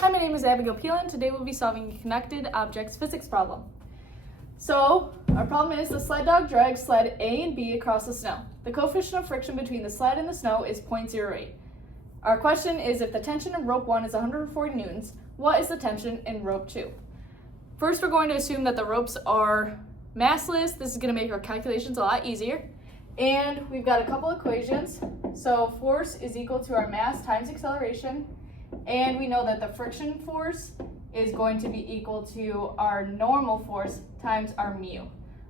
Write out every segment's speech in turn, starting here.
Hi, my name is Abigail Peelan. Today we'll be solving a connected objects physics problem. So, our problem is the sled dog drags sled A and B across the snow. The coefficient of friction between the sled and the snow is 0.08. Our question is, if the tension in rope 1 is 140 newtons, what is the tension in rope 2? First, we're going to assume that the ropes are massless. This is going to make our calculations a lot easier. And we've got a couple equations. So, force is equal to our mass times acceleration. And we know that the friction force is going to be equal to our normal force times our mu.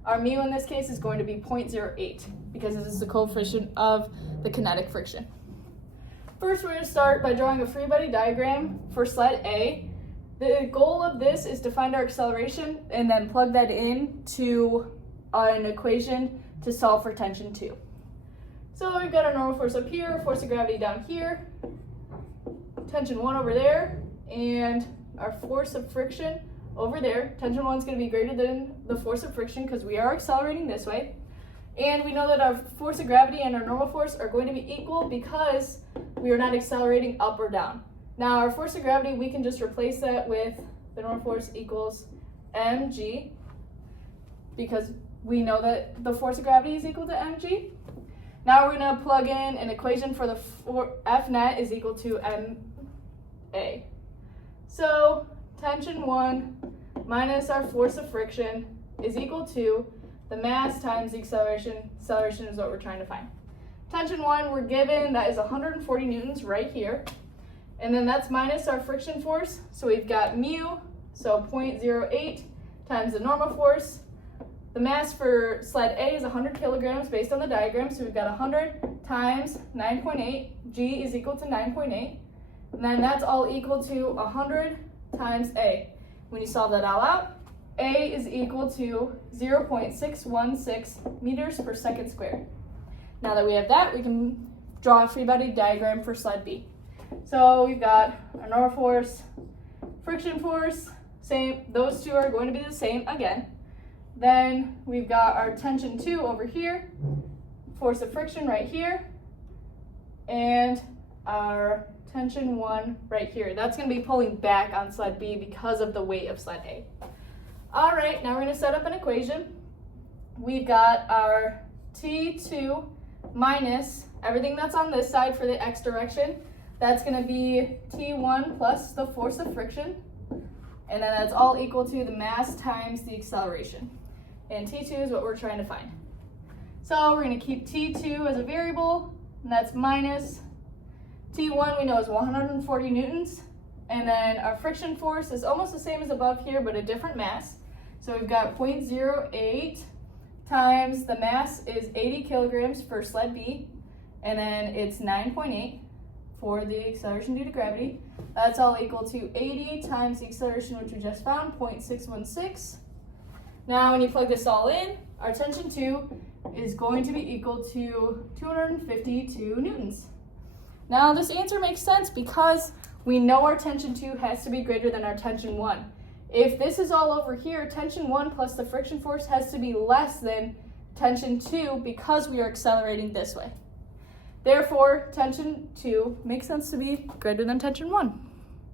Our mu in this case is going to be 0.08 because this is the coefficient of the kinetic friction. First, we're going to start by drawing a free body diagram for sled A. The goal of this is to find our acceleration and then plug that into an equation to solve for tension 2. So we've got our normal force up here, force of gravity down here, tension 1 over there, and our force of friction over there. Tension 1 is going to be greater than the force of friction because we are accelerating this way. And we know that our force of gravity and our normal force are going to be equal because we are not accelerating up or down. Now our force of gravity, we can just replace that with the normal force equals mg because we know that the force of gravity is equal to mg. Now we're going to plug in an equation for the F net is equal to ma. So tension 1 minus our force of friction is equal to the mass times the acceleration. Acceleration is what we're trying to find. Tension 1 we're given, that is 140 newtons right here. And then that's minus our friction force. So we've got mu, so 0.08 times the normal force. The mass for sled A is 100 kilograms based on the diagram. So we've got 100 times 9.8. G is equal to 9.8. And then that's all equal to 100 times A. When you solve that all out, A is equal to 0.616 meters per second squared. Now that we have that, we can draw a free body diagram for sled B. So we've got our normal force, friction force, same. Those two are going to be the same again. Then we've got our tension 2 over here, force of friction right here, and our tension 1 right here. That's going to be pulling back on sled B because of the weight of sled A. All right, now we're going to set up an equation. We've got our T2 minus everything that's on this side for the x direction. That's going to be T1 plus the force of friction. And then that's all equal to the mass times the acceleration. And T2 is what we're trying to find. So we're going to keep T2 as a variable, and that's minus T1 we know is 140 newtons. And then our friction force is almost the same as above here, but a different mass. So we've got 0.08 times the mass is 80 kilograms for sled B, and then it's 9.8 for the acceleration due to gravity. That's all equal to 80 times the acceleration which we just found, 0.616. Now when you plug this all in, our tension 2 is going to be equal to 252 newtons. Now this answer makes sense because we know our tension 2 has to be greater than our tension 1. If this is all over here, tension 1 plus the friction force has to be less than tension 2 because we are accelerating this way. Therefore, tension 2 makes sense to be greater than tension 1.